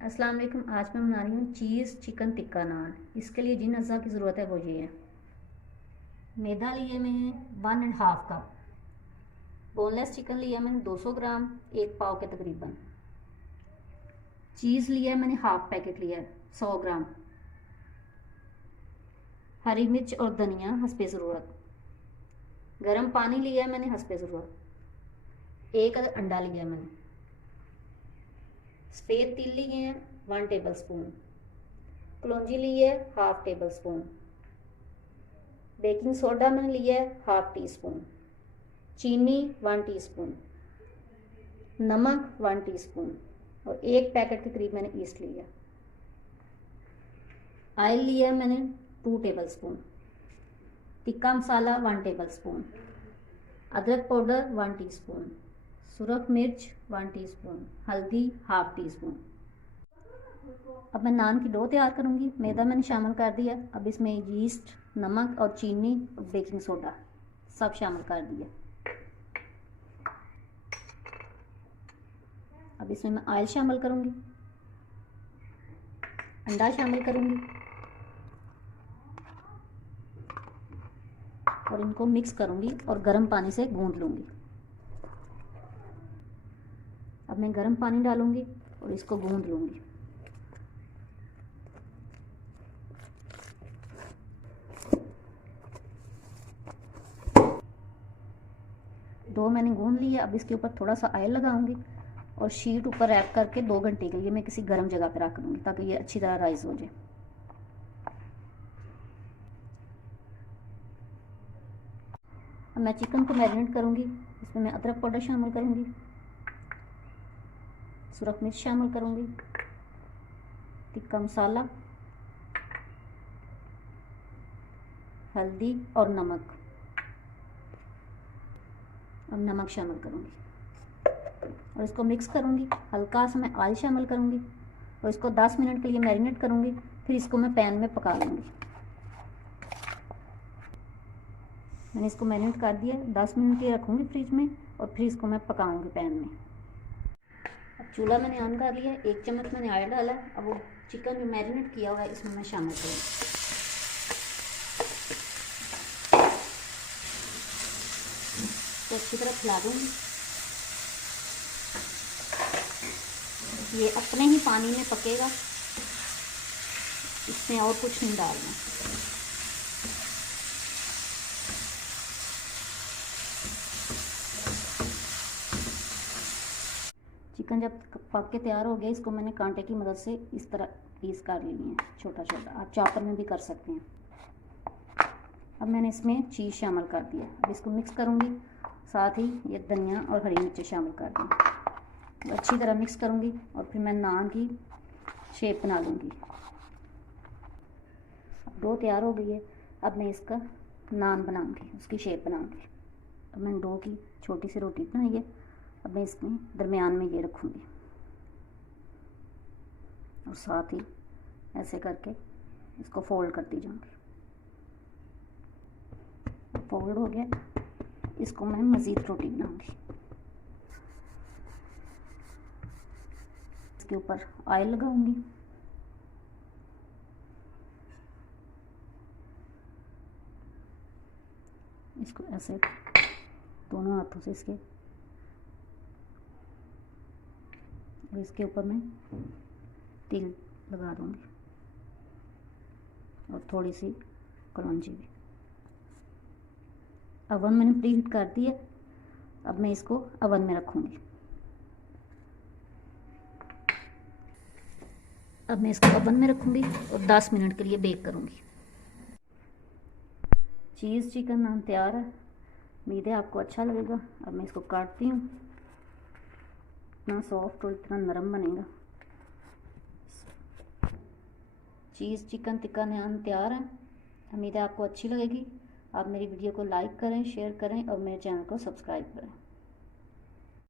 अस्सलाम वालेकुम। आज मैं बना रही हूँ चीज़ चिकन टिक्का नान। इसके लिए जिन अज़ा की ज़रूरत है वो ये है। मैदा लिए मैंने 1.5 कप। बोनलेस चिकन लिया मैंने 200 ग्राम, 1 पाव के तकरीबन। चीज़ लिया है मैंने हाफ पैकेट लिया है 100 ग्राम। हरी मिर्च और धनिया हस्बे ज़रूरत। गर्म पानी लिया है मैंने हस्बे ज़रूरत। एक अंडा लिया है मैंने। सफ़ेद तिल लिए हैं 1 टेबल स्पून। कलौंजी ली है half table spoon. Baking soda मैंने लिया है हाफ टी स्पून। चीनी 1 टीस्पून। नमक 1 टीस्पून और 1 पैकेट के करीब मैंने ईस्ट लिया। ऑयल लिया मैंने 2 table spoon. Tikka masala 1 table spoon. अदरक पाउडर 1 टीस्पून। सुरख मिर्च 1 टीस्पून। हल्दी हाफ टी स्पून। अब मैं नान की डो तैयार करूंगी। मैदा मैंने शामिल कर दिया। अब इसमें यीस्ट, नमक और चीनी और बेकिंग सोडा सब शामिल कर दिया। अब इसमें मैं ऑयल शामिल करूंगी, अंडा शामिल करूंगी और इनको मिक्स करूंगी और गर्म पानी से गूंद लूंगी। अब मैं गर्म पानी डालूंगी और इसको गूंद लूंगी। डो मैंने गूंद लिया। अब इसके ऊपर थोड़ा सा ऑयल लगाऊंगी और शीट ऊपर रैप करके 2 घंटे के लिए मैं किसी गर्म जगह पर रख दूंगी ताकि ये अच्छी तरह राइज हो जाए। अब मैं चिकन को मैरिनेट करूंगी। इसमें मैं अदरक पाउडर शामिल करूंगी, सुरख मिर्च शामिल करूंगी, टिक्का मसाला, हल्दी और नमक शामिल करूंगी और इसको मिक्स करूंगी। हल्का सा मैं ऑयल शामिल करूंगी और इसको 10 मिनट के लिए मैरिनेट करूंगी। फिर इसको मैं पैन में पका लूँगी। मैंने इसको मैरिनेट कर दिया। 10 मिनट के लिए रखूँगी फ्रिज में और फिर इसको मैं पकाऊँगी पैन में। अब चूल्हा मैंने ऑन कर लिया। 1 चम्मच मैंने ऑयल डाला। अब वो चिकन जो मैरिनेट किया हुआ है इसमें मैं शामिल करूँगी। तो अच्छी तरह खिला दूँगी। ये अपने ही पानी में पकेगा, इसमें और कुछ नहीं डालना। चिकन जब पक के तैयार हो गया, इसको मैंने कांटे की मदद से इस तरह पीस कर लिए हैं छोटा छोटा। आप चॉपर में भी कर सकते हैं। अब मैंने इसमें चीज़ शामिल कर दिया। अब इसको मिक्स करूँगी। साथ ही ये धनिया और हरी मिर्च शामिल कर दूँगी। अच्छी तरह मिक्स करूँगी और फिर मैं नान की शेप बना लूँगी। डो तैयार हो गई है। अब मैं इसका नान बनाऊँगी, उसकी शेप बनाऊँगी। अब मैंने डो की छोटी सी रोटी बनाई है। अब मैं इसमें दरमियान में ये रखूँगी और साथ ही ऐसे करके इसको फोल्ड करती जाऊँगी। फोल्ड हो गया। इसको मैं मज़ीद रोटी बनाऊँगी। इसके ऊपर ऑयल लगाऊँगी। इसको ऐसे दोनों हाथों से इसके ऊपर मैं तिल लगा दूँगी और थोड़ी सी कलौंजी भी। अवन मैंने प्री हीट कर दी है। अब मैं इसको अवन में रखूँगी। अब मैं इसको अवन में रखूँगी और 10 मिनट के लिए बेक करूँगी। चीज़ चिकन नान तैयार है। उम्मीद है आपको अच्छा लगेगा। अब मैं इसको काटती हूँ। इतना सॉफ्ट और इतना नरम बनेगा। चीज़ चिकन टिक्का नान तैयार है। उम्मीद है आपको अच्छी लगेगी। आप मेरी वीडियो को लाइक करें, शेयर करें और मेरे चैनल को सब्सक्राइब करें।